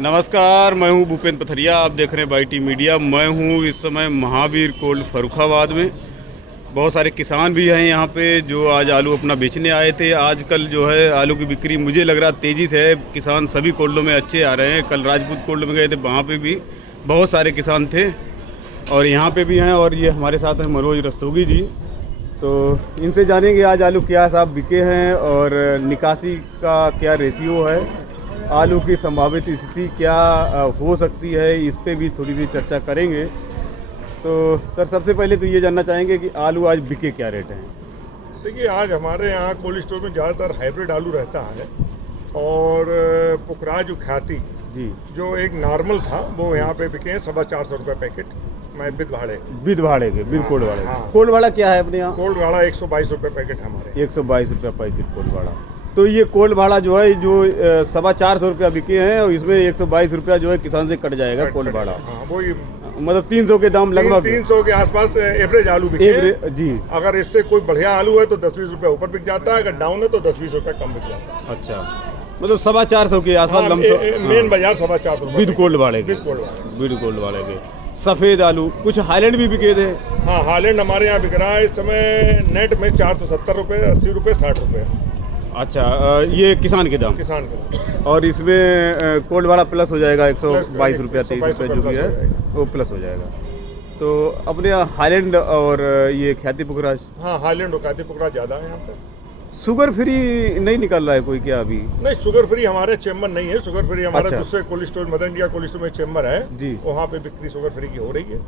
नमस्कार, मैं हूं भूपेंद्र पथरिया। आप देख रहे हैं बाई टी मीडिया। मैं हूं इस समय महावीर कोल्ड फर्रुखाबाद में। बहुत सारे किसान भी हैं यहाँ पे जो आज आलू अपना बेचने आए थे। आजकल जो है आलू की बिक्री मुझे लग रहा तेज़ी से है। किसान सभी कोल्डों में अच्छे आ रहे हैं। कल राजपूत कोल्ड में गए थे, वहाँ पे भी बहुत सारे किसान थे और यहाँ पे भी हैं। और ये हमारे साथ हैं मनोज रस्तोगी जी, तो इनसे जानेंगे आज आलू क्या साहब बिके हैं और निकासी का क्या रेशियो है, आलू की संभावित स्थिति क्या हो सकती है, इस पे भी थोड़ी सी चर्चा करेंगे। तो सर, सबसे पहले तो ये जानना चाहेंगे कि आलू आज बिके क्या रेट हैं? देखिए, आज हमारे यहाँ कोल्ड स्टोर में ज़्यादातर हाइब्रिड आलू रहता है और पुखराज ख्याति जी, जो एक नॉर्मल था वो यहाँ पे बिके हैं 450 रुपये पैकेट। मैं बिद भाड़े बिद कोल्ड भाड़े। हाँ। कोल्ड भाड़ा क्या है अपने यहाँ? कोल्ड भाड़ा 122 रुपये पैकेट है हमारे। 122 रुपया पैकेट कोल्ड भाड़ा। तो ये कोल्ड भाड़ा जो है जो 450 रुपया बिके हैं और इसमें 122 रुपया जो है किसान से कट जाएगा कोल्ड भाड़ा। हाँ, वही मतलब 300 के दाम लगभग 300 के आसपास एवरेज आलू बिके हैं। जी। अगर इससे कोई बढ़िया आलू है तो 10-20 रुपये ऊपर बिक जाता है, अगर डाउन है तो 10-20 रुपये कम बिक जाता है। अच्छा, मतलब 450 के आसपास मेन बाजार 450 रुपये विद कोल्ड भाड़े के। बिद कोल्ड भाड़े के सफ़ेद आलू। कुछ हाईलैंड भी बिके थे? हाँ, हाईलैंड हमारे यहाँ बिक रहा है इस समय नेट में 470 रुपये, 80 रुपये, 60 रुपये। अच्छा, ये किसान के दाम। और इसमें कोल्ड भाड़ा प्लस हो जाएगा 122 रुपया, 23 रुपये जो भी है वो प्लस हो जाएगा। तो अपने यहाँ हाईलैंड और ये ख्याति पुखराज। हाँ, हाईलैंड और ख्याति पुखराज ज़्यादा है यहाँ पे। शुगर फ्री नहीं निकल रहा है कोई क्या अभी? नहीं, शुगर फ्री हमारे चेम्बर नहीं है। शुगर फ्री हमारे अच्छा। दूसरे cold store, mother India cold store में चेम्बर है जी, वहाँ पे बिक्री शुगर फ्री की हो रही है।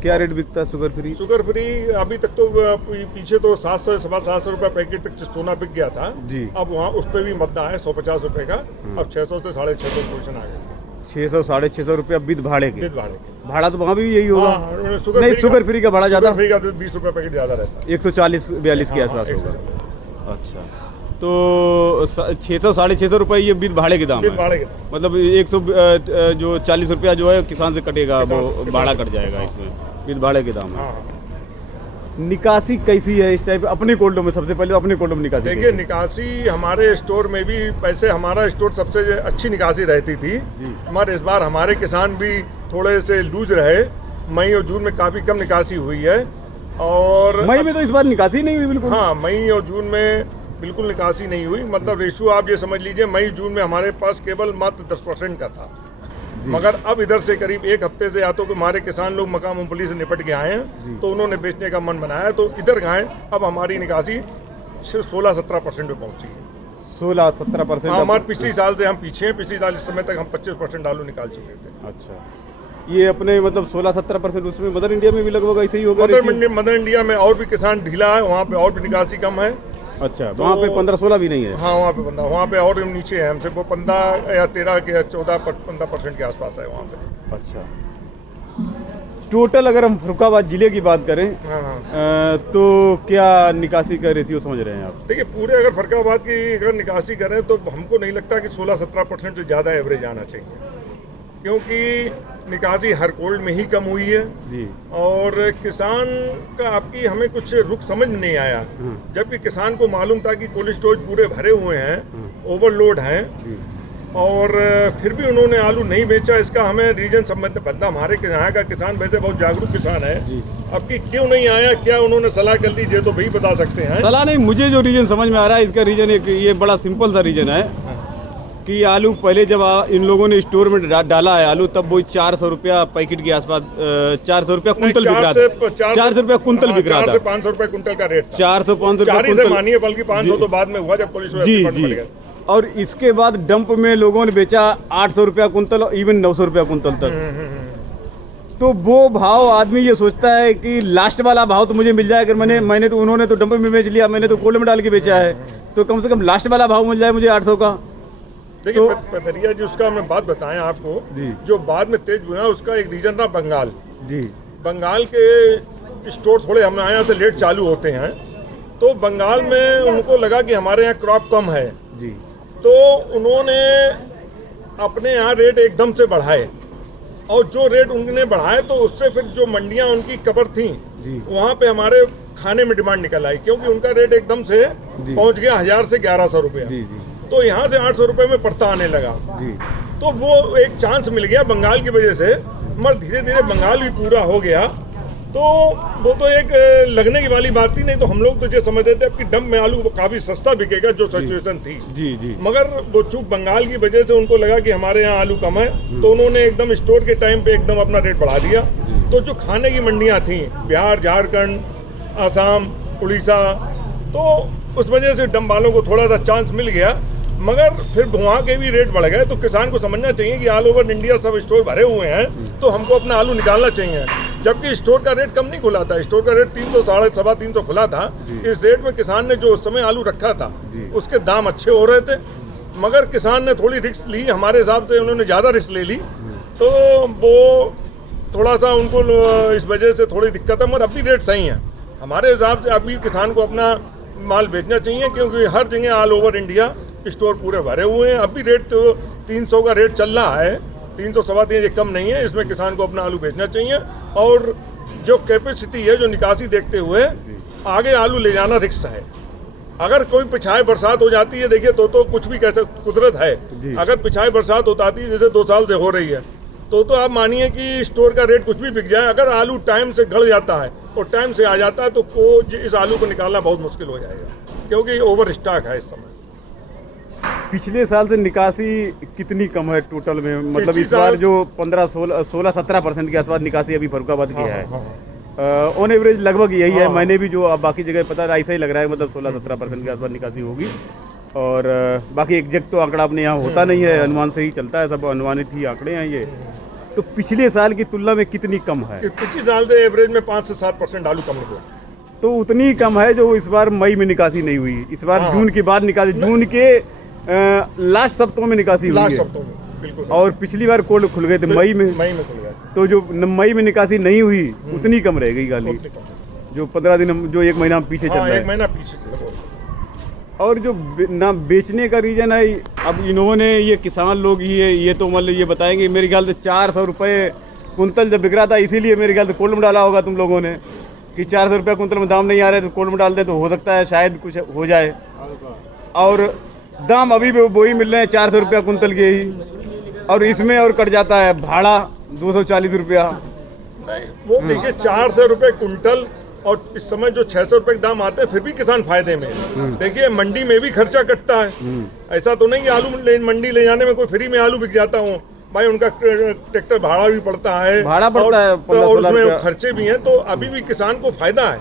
क्या रेट बिकता है शुगर फ्री? शुगर फ्री अभी तक तो पीछे तो 700 750 रुपये पैकेट तक सोना बिक गया था जी। अब वहाँ उस पर भी मद्दा है 150 रुपये का। अब 600 से 650 पोजीशन आ गई। 600 650 रुपया बिद भाड़े के। भाड़ा तो वहाँ भी यही होगा। नहीं, शुगर फ्री का भाड़ा ज़्यादा, 20 रुपये पैकेट ज़्यादा रहता है, 140-42 के आसपास होगा। अच्छा, तो 600 650 रुपये ये बिद भाड़े के दाम है। मतलब 100 जो 40 रुपया जो है किसान से कटेगा, वो भाड़ा कट जाएगा इसमें, बिद भाड़े के दाम है। निकासी कैसी है इस टाइप अपने कोल्डों में? सबसे पहले तो अपने कोल्डों में निकासी देखिए, निकासी हमारे स्टोर में भी वैसे हमारा स्टोर सबसे अच्छी निकासी रहती थी। हमारे इस बार हमारे किसान भी थोड़े से लूज रहे। मई और जून में काफ़ी कम निकासी हुई है और मई में तो इस बार निकासी नहीं हुई बिल्कुल। हाँ, मई और जून में बिल्कुल निकासी नहीं हुई। मतलब रेशियो आप ये समझ लीजिए, मई जून में हमारे पास केवल मात्र 10% का था। मगर अब इधर से करीब एक हफ्ते से या तो हमारे किसान लोग मक्का मूंगफली से निपट के आए हैं तो उन्होंने बेचने का मन बनाया तो इधर गए। अब हमारी निकासी सिर्फ 16-17% पे पहुंची है। 16-17%? हमारे पिछले साल से हम पीछे हैं। पिछले साल इस समय तक हम 25% आलू निकाल चुके थे। अच्छा, ये अपने मतलब 16-17%, उसमें मदर इंडिया में भी लगभग ऐसे ही होगा? मदर इंडिया में और भी किसान ढीला है, वहाँ पे और भी निकासी कम है। अच्छा, तो वहाँ पे 15-16 भी नहीं है? हाँ, वहाँ पे और नीचे है हमसे, वो 15 या 13 के 14-15% के आसपास है वहाँ पे। अच्छा, टोटल अगर हम फर्रुखाबाद जिले की बात करें तो क्या निकासी का रेशियो समझ रहे हैं आप? देखिए, पूरे अगर फर्रुखाबाद की अगर निकासी करें तो हमको नहीं लगता कि 16-17% से ज़्यादा एवरेज आना चाहिए, क्योंकि निकासी हर कोल्ड में ही कम हुई है जी। और किसान का आपकी हमें कुछ रुख समझ में नहीं आया, जबकि किसान को मालूम था कि कोल्ड स्टोरेज पूरे भरे हुए हैं, ओवरलोड हैं, और फिर भी उन्होंने आलू नहीं बेचा। इसका हमें रीजन समझ में पड़ता। हमारे यहाँ का किसान वैसे बहुत जागरूक किसान है, अब की क्यों नहीं आया, क्या उन्होंने सलाह कर ली, ये तो भाई बता सकते हैं। सलाह नहीं, मुझे जो रीजन समझ में आ रहा है इसका रीजन एक ये बड़ा सिंपल सा रीजन है कि आलू पहले जब इन लोगों ने स्टोर में डाला है आलू, तब वो 400 रुपया पैकेट के आसपास, 400 रुपया कुंतल बिक रहा था। 400 रुपया कुंतल बिक रहा था। 500 रुपये कुंटल का रेट, 400-500 रुपये मानिए, बल्कि 500 तो बाद में हुआ जब पुलिस जी। और इसके बाद डंप में लोगों ने बेचा 800 रुपया कुंतल, इवन 900 रुपया कुंतल तक। तो वो भाव आदमी ये सोचता है कि लास्ट वाला भाव तो मुझे मिल जाए। अगर मैंने तो, उन्होंने तो डंप में बेच लिया, मैंने तो कोल्ड में डाल के बेचा है, तो कम से कम लास्ट वाला भाव मिल जाए मुझे 800 का। देखिए, पथरिया जी, उसका मैं बात बताएं आपको जी। जो बाद में तेज हुआ उसका एक रीजन था बंगाल जी। बंगाल के स्टोर थोड़े हमारे यहाँ से लेट चालू होते हैं, तो बंगाल में उनको लगा कि हमारे यहाँ क्रॉप कम है जी, तो उन्होंने अपने यहाँ रेट एकदम से बढ़ाए, और जो रेट उन्होंने बढ़ाए तो उससे फिर जो मंडियाँ उनकी कवर थी वहाँ पे हमारे खाने में डिमांड निकल आई, क्योंकि उनका रेट एकदम से पहुँच गया 1000 से 1100 रुपया। तो यहाँ से 800 रुपये में पड़ता आने लगा जी। तो वो एक चांस मिल गया बंगाल की वजह से, मगर धीरे धीरे बंगाल भी पूरा हो गया, तो वो तो एक लगने की वाली बात थी। नहीं तो हम लोग तो ये समझ रहे थे कि डंप में आलू काफी सस्ता बिकेगा, जो सिचुएशन थी जी। मगर वो चूक बंगाल की वजह से उनको लगा कि हमारे यहाँ आलू कम है, तो उन्होंने एकदम स्टोर के टाइम पे एकदम अपना रेट बढ़ा दिया। तो जो खाने की मंडियाँ थी बिहार, झारखंड, आसाम, उड़ीसा, तो उस वजह से डंप वालों को थोड़ा सा चांस मिल गया, मगर फिर वहाँ के भी रेट बढ़ गए। तो किसान को समझना चाहिए कि ऑल ओवर इंडिया सब स्टोर भरे हुए हैं, तो हमको अपना आलू निकालना चाहिए। जबकि स्टोर का रेट कम नहीं खुला था, स्टोर का रेट 300, 350 खुला था। इस रेट में किसान ने जो उस समय आलू रखा था उसके दाम अच्छे हो रहे थे, मगर किसान ने थोड़ी रिस्क ली, हमारे हिसाब से उन्होंने ज़्यादा रिस्क ले ली, तो वो थोड़ा सा उनको इस वजह से थोड़ी दिक्कत है। मगर अभी रेट सही है हमारे हिसाब से। अभी किसान को अपना माल बेचना चाहिए, क्योंकि हर जगह ऑल ओवर इंडिया स्टोर पूरे भरे हुए हैं। अभी रेट तो 300 का रेट चल रहा है, 300 सवा 300 ये कम नहीं है। इसमें किसान को अपना आलू बेचना चाहिए, और जो कैपेसिटी है, जो निकासी देखते हुए आगे आलू ले जाना रिस्क है। अगर कोई पिछाए बरसात हो जाती है, देखिए तो कुछ भी कैसे कुदरत है, अगर पिछाए बरसात होती है जैसे 2 साल से हो रही है, तो आप मानिए कि स्टोर का रेट कुछ भी बिक जाए, अगर आलू टाइम से गल जाता है और टाइम से आ जाता है, तो इस आलू को निकालना बहुत मुश्किल हो जाएगा, क्योंकि ओवर स्टॉक है इस समय। पिछले साल से निकासी कितनी कम है टोटल में? मतलब इस बार जो 16-17% के आसपास निकासी अभी फर्रुखाबाद की है, ऑन एवरेज लगभग यही है। मैंने भी जो अब बाकी जगह पता ऐसा ही लग रहा है, मतलब 16-17% के आसपास निकासी होगी। और बाकी एग्जैक्ट तो आंकड़ा अपने यहाँ होता नहीं है, अनुमान से ही चलता है, सब अनुमानित ही आंकड़े हैं ये। तो पिछले साल की तुलना में कितनी कम है? पिछले साल से एवरेज में 5 से 7% आलू कम निकला, तो उतनी कम है जो इस बार मई में निकासी नहीं हुई। इस बार जून के बाद निकासी, जून के लास्ट सप्ताह में निकासी हुई है। बिल्कुल। और पिछली बार कोल्ड खुल गए थे मई में खुल गए, तो जो मई में निकासी नहीं हुई उतनी कम रह गई गाली, जो 15 दिन, जो 1 महीना पीछे चल रहा है। 1 महीना पीछे चल रहा है। और जो ना बेचने का रीजन है, अब इन्होंने ये किसान लोग ही है, ये तो मतलब ये बताएंगे, मेरे ख्याल से 400 रुपये कुंतल जब बिक रहा था, इसीलिए मेरे ख्याल से कोल्ड में डाला होगा तुम लोगों ने कि 400 रुपये कुंतल में दाम नहीं आ रहे तो कोल्ड में डाल दे, तो हो सकता है शायद कुछ हो जाए। और दाम अभी भी वही मिल रहे हैं 400 रुपया कुंतल के ही, और इसमें और कट जाता है भाड़ा 240 रुपया। नहीं, वो देखिए 400 रुपये कुंटल, और इस समय जो 600 रुपये के दाम आते हैं, फिर भी किसान फायदे में। देखिए मंडी में भी खर्चा कटता है, ऐसा तो नहीं कि आलू मंडी ले जाने में कोई फ्री में आलू बिक जाता हूँ भाई, उनका ट्रैक्टर भाड़ा भी पड़ता है, और उसमें खर्चे भी हैं। तो अभी भी किसान को फायदा है।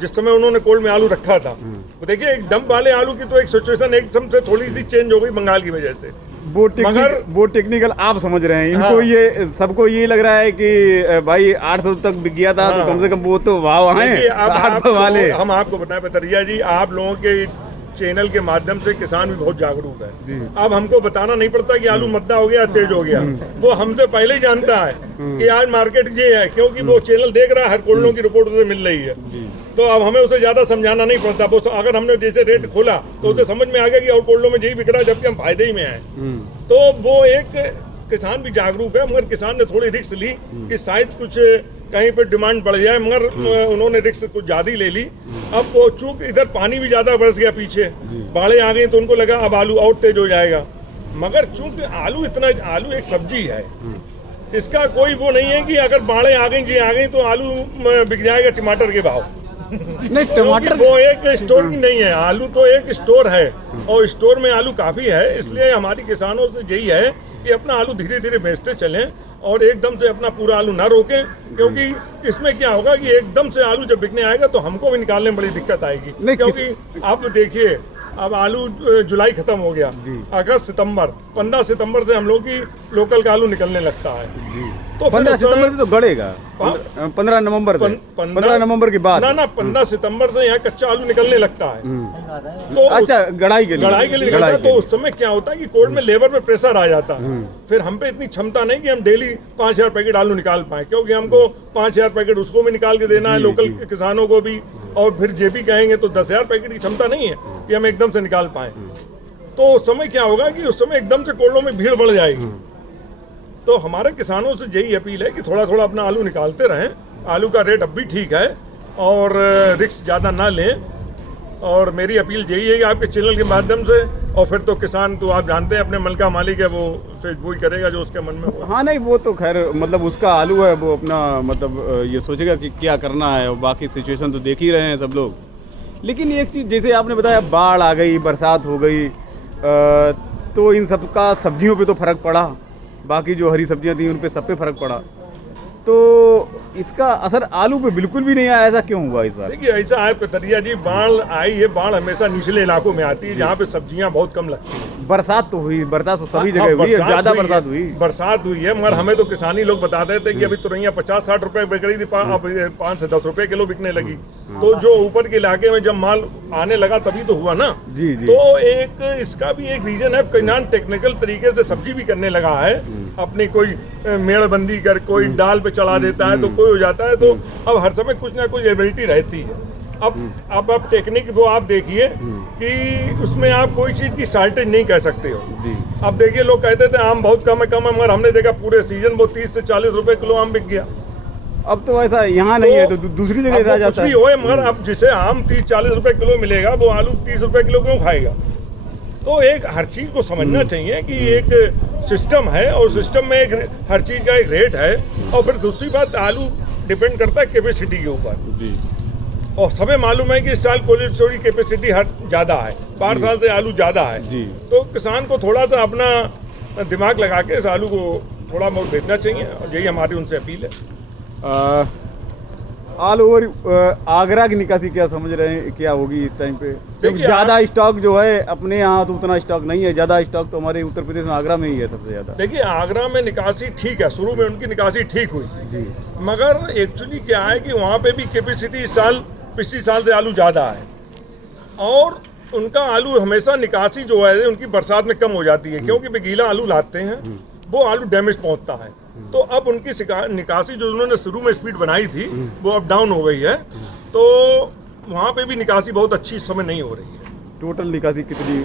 जिस समय उन्होंने कोल्ड में आलू रखा था, तो देखिए एक डंप वाले आलू की तो एक सिचुएशन एकदम से थोड़ी सी चेंज हो गई बंगाल की वजह से। वो टेक्निकल आप समझ रहे हैं, इनको ये सबको ये लग रहा है कि भाई 800 तक बिक गया था, तो कम से कम वो तो भाव है 800 वाले। हम आपको बताएं पतरिया जी, आप लोगों के चैनल के माध्यम से किसान भी बहुत जागरूक है। अब हमको बताना नहीं पड़ता कि आलू मद्दा हो गया, तेज हो गया, वो हमसे पहले ही जानता है कि आज मार्केट ये है, क्योंकि वो चैनल देख रहा है, हर कोल्डों की रिपोर्ट उसे मिल रही है। तो अब हमें उसे ज्यादा समझाना नहीं पड़ता। वो अगर हमने जैसे रेट खोला तो उसे समझ में आ गया कि और कोल्डों में यही बिक रहा है, जबकि हम फायदे ही में आए। तो वो एक किसान भी जागरूक है, मगर किसान ने थोड़ी रिस्क ली कि शायद कुछ कहीं पे डिमांड बढ़ जाए, मगर उन्होंने रिस्क कुछ ज्यादा ले ली। अब वो चूंकि इधर पानी भी ज्यादा बरस गया, पीछे बाढ़ें आ गई, तो उनको लगा अब आलू और तेज हो जाएगा। मगर चूंकि आलू एक सब्जी है, इसका कोई वो नहीं है कि अगर बाढ़ें आ गई तो आलू बिक जाएगा टमाटर के भाव। नहीं, टमाटर वो एक स्टोर की नहीं है, आलू तो एक स्टोर है, और स्टोर में आलू काफी है। इसलिए हमारी किसानों से यही है कि अपना आलू धीरे धीरे बेचते चलें, और एकदम से अपना पूरा आलू ना रोकें, क्योंकि इसमें क्या होगा कि एकदम से आलू जब बिकने आएगा तो हमको भी निकालने में बड़ी दिक्कत आएगी। क्योंकि अब देखिए, अब आलू जुलाई खत्म हो गया, अगस्त सितंबर, 15 सितंबर से हम लोग की लोकल का आलू निकलने लगता है। तो 15 सितंबर से तो गड़ेगा, 15 नवंबर से, 15 नवंबर के बाद ना 15 सितंबर से यहाँ कच्चा आलू निकलने लगता है। तो अच्छा, गड़ाई के लिए निकलता है। तो उस समय क्या होता है कि कोल्ड में लेबर पे प्रेशर आ जाता है। फिर हम पे इतनी क्षमता नहीं कि हम डेली 5000 पैकेट आलू निकाल पाए, क्योंकि हमको 5000 पैकेट उसको भी निकाल के देना है, लोकल किसानों को भी, और फिर जे भी कहेंगे तो 10,000 पैकेट की क्षमता नहीं है कि हम एकदम से निकाल पाए। तो उस समय क्या होगा कि उस समय एकदम से कोल्डों में भीड़ बढ़ जाएगी। तो हमारे किसानों से यही अपील है कि थोड़ा थोड़ा अपना आलू निकालते रहें। आलू का रेट अब भी ठीक है, और रिस्क ज़्यादा ना लें। और मेरी अपील यही है कि आपके चैनल के माध्यम से और फिर तो किसान तो आप जानते हैं अपने मन का मालिक है, वो उसे वही करेगा जो उसके मन में हो। हाँ नहीं, वो तो खैर मतलब उसका आलू है, वो अपना मतलब ये सोचेगा कि क्या करना है, और बाकी सिचुएशन तो देख ही रहे हैं सब लोग। लेकिन एक चीज़ जैसे आपने बताया, बाढ़ आ गई, बरसात हो गई, तो इन सब का सब्जियों पे तो फ़र्क पड़ा, बाकी जो हरी सब्जियां थी उन पे सब पे फ़र्क पड़ा, तो इसका असर आलू पे बिल्कुल भी नहीं आया। ऐसा क्यों हुआ इस बार? देखिए ऐसा है पथरिया जी, बाढ़ आई है, बाढ़ हमेशा निचले इलाकों में आती है जहाँ पे सब्जियां बहुत कम लगती हैं। बरसात तो हुई, बरसात तो सभी हाँ, जगह हुई है, ज़्यादा बरसात बरसात हुई है, मगर हमें तो किसानी लोग बताते थे कि अभी तुरैया 50-60 रुपए बिक रही थी, अब 5 से 10 रुपए किलो बिकने लगी। तो जो ऊपर के इलाके में जब माल आने लगा तभी तो हुआ ना। जी जी। तो एक इसका भी एक रीजन है, किसान टेक्निकल तरीके से सब्जी भी करने लगा है, अपनी कोई मेड़बंदी कर, कोई डाल पे चढ़ा देता है तो कोई हो जाता है, तो अब हर समय कुछ ना कुछ एबिलिटी रहती है। अब आप टेक्निक वो आप देखिए कि उसमें आप कोई चीज की शॉर्टेज नहीं कह सकते हो जी। अब देखिए लोग कहते थे आम बहुत कम है, मगर हमने देखा पूरे सीजन वो 30 से 40 रुपए किलो आम बिक गया। अब तो ऐसा यहाँ नहीं है, तो दूसरी जगह अब जाता भी होए, मगर अब जिसे आम 30-40 रुपए किलो मिलेगा वो आलू 30 रुपए किलो क्यों खाएगा? तो एक हर चीज को समझना चाहिए कि एक सिस्टम है, और सिस्टम में एक हर चीज का एक रेट है। और फिर दूसरी बात, आलू डिपेंड करता है कैपेसिटी के ऊपर जी। और सबे मालूम है कि इस साल कोल्ड स्टोरेज कैपेसिटी हर ज्यादा है, 4 साल से आलू ज्यादा है जी। तो किसान को थोड़ा सा अपना दिमाग लगा के इस आलू को थोड़ा बहुत बेचना चाहिए, और यही हमारी उनसे अपील है। ऑल ओवर आगरा की निकासी क्या समझ रहे हैं, क्या होगी इस टाइम पे? क्योंकि ज़्यादा स्टॉक जो है अपने यहाँ तो उतना स्टॉक नहीं है, ज़्यादा स्टॉक तो हमारे उत्तर प्रदेश में आगरा में ही है सबसे ज़्यादा। देखिए आगरा में निकासी ठीक है, शुरू में उनकी निकासी ठीक हुई जी, मगर एक्चुअली क्या है कि वहाँ पे भी कैपेसिटी इस साल पिछले साल से आलू ज़्यादा है, और उनका आलू हमेशा निकासी जो है उनकी बरसात में कम हो जाती है, क्योंकि वे गीला आलू लाते हैं, वो आलू डैमेज पहुंचता है। तो अब उनकी निकासी जो उन्होंने शुरू में स्पीड बनाई थी वो अब डाउन हो गई है, तो वहाँ पे भी निकासी बहुत अच्छी इस समय नहीं हो रही है। टोटल निकासी कितनी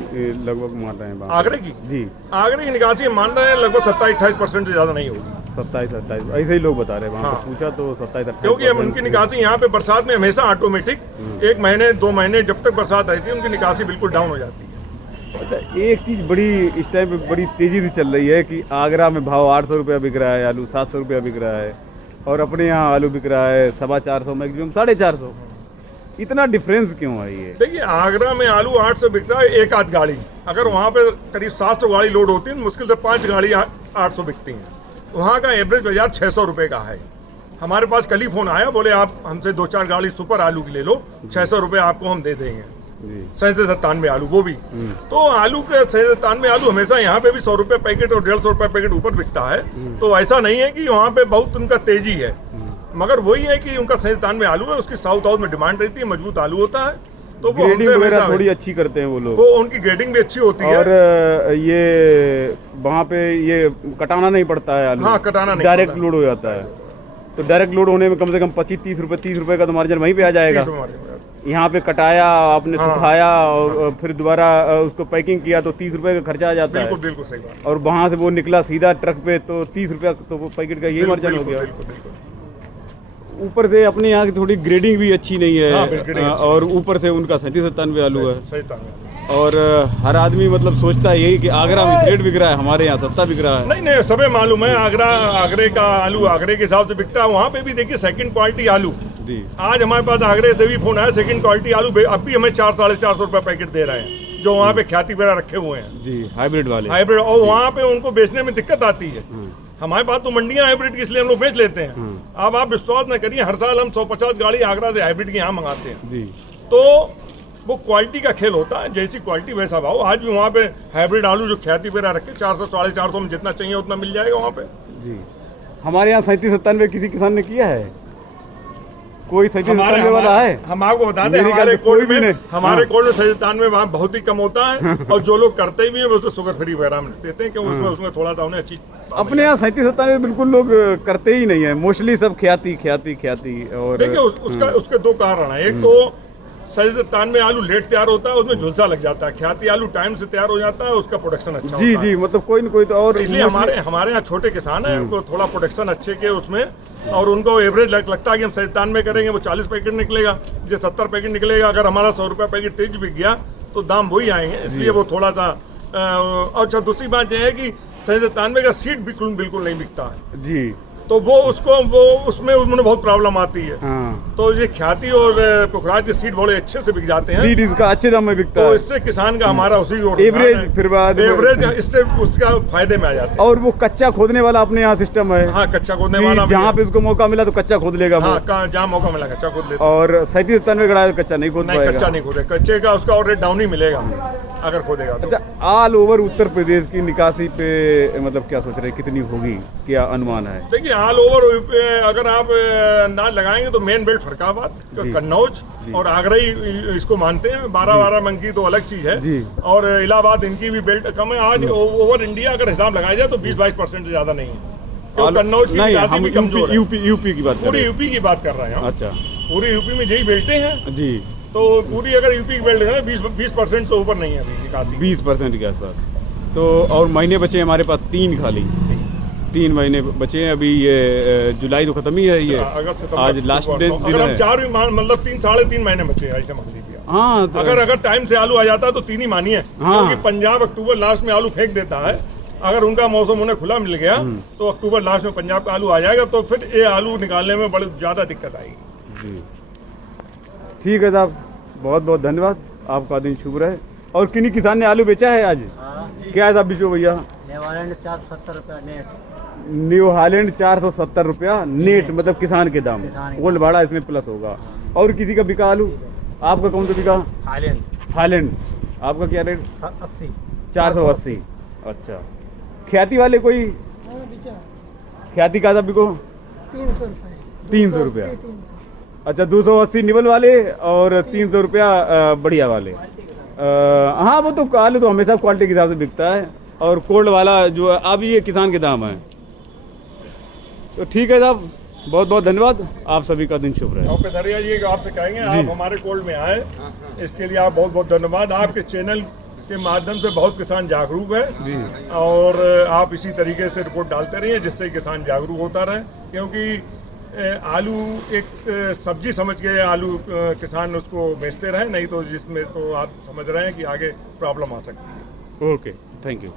लगभग मान रहे हैं आगरे की? जी, आगरे की निकासी मान रहे हैं लगभग 27-28% से ज़्यादा नहीं होगी। 27-28 ऐसे ही लोग बता रहे हैं, वहाँ पे पूछा तो 27-28, क्योंकि अब उनकी निकासी यहाँ पे बरसात में हमेशा ऑटोमेटिक 1 महीने 2 महीने जब तक बरसात रहती है उनकी निकासी बिल्कुल डाउन हो जाती है। अच्छा, एक चीज़ बड़ी इस टाइम पे बड़ी तेज़ी से चल रही है कि आगरा में भाव 800 रुपया बिक रहा है आलू, 700 रुपया बिक रहा है, और अपने यहाँ आलू बिक रहा है 450 मैक्सिमम 450। इतना डिफरेंस क्यों है ये? देखिए आगरा में आलू 800 बिक रहा है एक आध गाड़ी, अगर वहाँ पे करीब 700 गाड़ी लोड होती है, मुश्किल से 5 गाड़ी 800 बिकती हैं। वहाँ का एवरेज बाजार 600 रुपये का है। हमारे पास कल ही फोन आया, बोले आप हमसे 2-4 गाड़ी सुपर आलू की ले लो, 600 रुपये आपको हम दे देंगे। 97 आलू वो भी। तो आलू के 97 आलू हमेशा यहाँ पे भी 100 रुपये पैकेट और 150 रुपये पैकेट ऊपर बिकता है, तो ऐसा नहीं है कि वहाँ पे बहुत उनका तेजी है, मगर वही है कि उनका 97 आलू है, उसकी साउथ में डिमांड रहती है, मजबूत आलू होता है, तो वो ग्रेडिंग वगैरह थोड़ी अच्छी करते हैं वो लोग, वो उनकी ग्रेडिंग भी अच्छी होती है, और ये वहाँ पे ये कटाना नहीं पड़ता है आलू। हाँ, कटाना नहीं, डायरेक्ट लोड हो जाता है, तो डायरेक्ट लोड होने में कम से कम 25-30 रुपये 30 रुपये का तो मार्जिन वहीं पे आ जाएगा। यहाँ पे कटाया आपने, सुखाया और फिर दोबारा उसको पैकिंग किया तो 30 रुपये का खर्चा आ जाता है। बिल्कुल सही बात। और वहाँ से वो निकला सीधा ट्रक पे तो 30 रुपया तो वो पैकेट का यही मार्जिन हो गया। ऊपर से अपने यहाँ की थोड़ी ग्रेडिंग भी अच्छी नहीं है, और ऊपर से उनका 37-97 आलू है, और हर आदमी मतलब सोचता है यही कि आगरा में रेट बिक रहा है, हमारे यहाँ सस्ता बिक रहा है। नहीं सबे मालूम है, आगरे का आलू आगरे के हिसाब से बिकता है। वहाँ पे भी देखिए सेकंड क्वालिटी आलू जी, आज हमारे पास आगरे से भी फोन आया, सेकंड क्वालिटी आलू अब भी हमें 400-450 रुपये पैकेट दे रहे हैं, जो वहाँ पे ख्याति वगैरह रखे हुए हैं जी, हाइब्रिड वाले, हाइब्रिड। और वहाँ पे उनको बेचने में दिक्कत आती है। हमारे पास तो मंडियां हाइब्रिड की, इसलिए हम लोग बेच लेते हैं। अब आप विश्वास न करिए, हर साल हम 150 गाड़ी आगरा से हाइब्रिड की यहाँ मंगाते हैं जी। तो वो क्वालिटी का खेल होता है, जैसी क्वालिटी वैसा भाव। आज भी वहाँ पे हाइब्रिड आलू जो ख्याति वगैरह रखे 400-450 में जितना चाहिए उतना मिल जाएगा वहाँ पे जी। हमारे यहाँ 37-97 किसी किसान ने किया है? कोई 37-97 वाला है? हम आपको बता दें, हमारे कोल्ड में 97 वहाँ बहुत ही कम होता है, और जो लोग करते भी हैं वो शुगर फ्री वगैरह में देते हैं, क्योंकि उसमें थोड़ा सा उन्हें अच्छी। अपने यहाँ 37-97 बिल्कुल लोग करते ही नहीं है, मोस्टली सब ख्याति। और देखिए उसके 2 कारण है। एक तो 97 आलू लेट तैयार होता है, उसमें झुलसा लग जाता है। ख्याति आलू टाइम से तैयार हो जाता है, उसका प्रोडक्शन अच्छा जी होता है। जी, मतलब कोई न कोई तो। और इसलिए हमारे यहाँ छोटे किसान हैं, उनको थोड़ा प्रोडक्शन अच्छे के उसमें, और उनको एवरेज लगता है कि हम 97 करेंगे वो 40 पैकेट निकलेगा, जो 70 पैकेट निकलेगा। अगर हमारा 100 रुपये पैकेट तेज बिक गया तो दाम वही आएंगे, इसलिए वो थोड़ा सा अच्छा। दूसरी बात यह है कि 97 का सीड बिल्कुल बिल्कुल नहीं बिकता है जी, तो वो उसमें उन्होंने बहुत प्रॉब्लम आती है। हाँ। तो ये ख्याति और पुखराज के सीड बड़े अच्छे से बिक जाते हैं, सीड इसका अच्छे दाम में बिकता तो है। इससे किसान का हमारा उसी एवरेज फिर बाद एवरेज इससे उसका फायदे में आ जाता है। और वो कच्चा खोदने वाला अपने यहाँ सिस्टम है। हाँ, कच्चा खोदने वाला जहाँ पे उसको मौका मिला तो कच्चा खोद लेगा वो। हाँ, जहाँ मौका मिला कच्चा खोद लेता। और 37-97 गड़ा कच्चा नहीं खोद पाएगा। कच्चा नहीं खोदे, कच्चे का उसका और रेट डाउन ही मिलेगा अगर खोदेगा तो। अच्छा, ऑल ओवर उत्तर प्रदेश की निकासी पे मतलब क्या सोच रहे हैं, कितनी होगी, क्या अनुमान है? देखिए, ऑल ओवर अगर आप अंदाज लगाएंगे तो मेन बेल्ट फरक्काबाद, कन्नौज और आगरा ही इसको मानते हैं। 12 मंकी तो अलग चीज है, और इलाहाबाद इनकी भी बेल्ट कम है। आज ओवर इंडिया अगर हिसाब लगाया जाए तो 20-22% से ज्यादा नहीं है। तो कन्नौज की निकासी भी कमजोर है। यूपी की बात, पूरी यूपी की बात कर रहे हैं। अच्छा, पूरी यूपी में यही बेल्टे हैं जी। तो पूरी अगर यूपी की बेल्ट है 20% से ऊपर नहीं है अभी निकासी, 20% के आसपास। तो और महीने बचे हमारे पास 3 खाली, 3 महीने बचे हैं अभी। ये जुलाई तो खत्म ही है, ये आज लास्ट डे अगर हम 4 भी मतलब 3-3.5 महीने बचे हैं ऐसे मान लीजिए। हाँ, तो अगर टाइम से आलू आ जाता है तो 3 ही मानिए, क्योंकि पंजाब अक्टूबर लास्ट में आलू फेंक देता है। अगर उनका मौसम उन्हें खुला मिल गया तो अक्टूबर लास्ट में पंजाब का आलू आ जाएगा, तो फिर ये आलू निकालने में बड़ी ज्यादा दिक्कत आएगी जी। ठीक है साहब, बहुत बहुत धन्यवाद, आपका दिन शुभ रहे। और किन्हीं किसान ने आलू बेचा है आज? क्या है साहब बिचो भैया? न्यू हॉलैंड 470 रुपया नेट। न्यू हॉलैंड 470 रुपया नेट, मतलब किसान के दाम। गोल्ड भाड़ा इसमें प्लस होगा। और किसी का बिका आलू? आपका कौन सा बिका? हालैंड। आपका क्या रेट? 80। 480। अच्छा, ख्याति वाले कोई? ख्याति का बिको? 300 रुपया। अच्छा, 280 निवल वाले और 300 रुपया बढ़िया वाले। हाँ, वो तो आलू तो हमेशा क्वालिटी के हिसाब से बिकता है, और कोल्ड वाला जो अब ये किसान के दाम है। तो ठीक है साहब, बहुत बहुत धन्यवाद, आप सभी का दिन शुभ रहे। और धरिया जी आपसे कहेंगे आप हमारे कोल्ड में आए, इसके लिए आप बहुत बहुत धन्यवाद। आपके चैनल के माध्यम से बहुत किसान जागरूक है जी, और आप इसी तरीके से रिपोर्ट डालते रहिए जिससे किसान जागरूक होता रहे, क्योंकि आलू एक सब्जी समझ के आलू किसान उसको बेचते रहे, नहीं तो जिसमें तो आप समझ रहे हैं कि आगे प्रॉब्लम आ सकती है। Okay, thank you.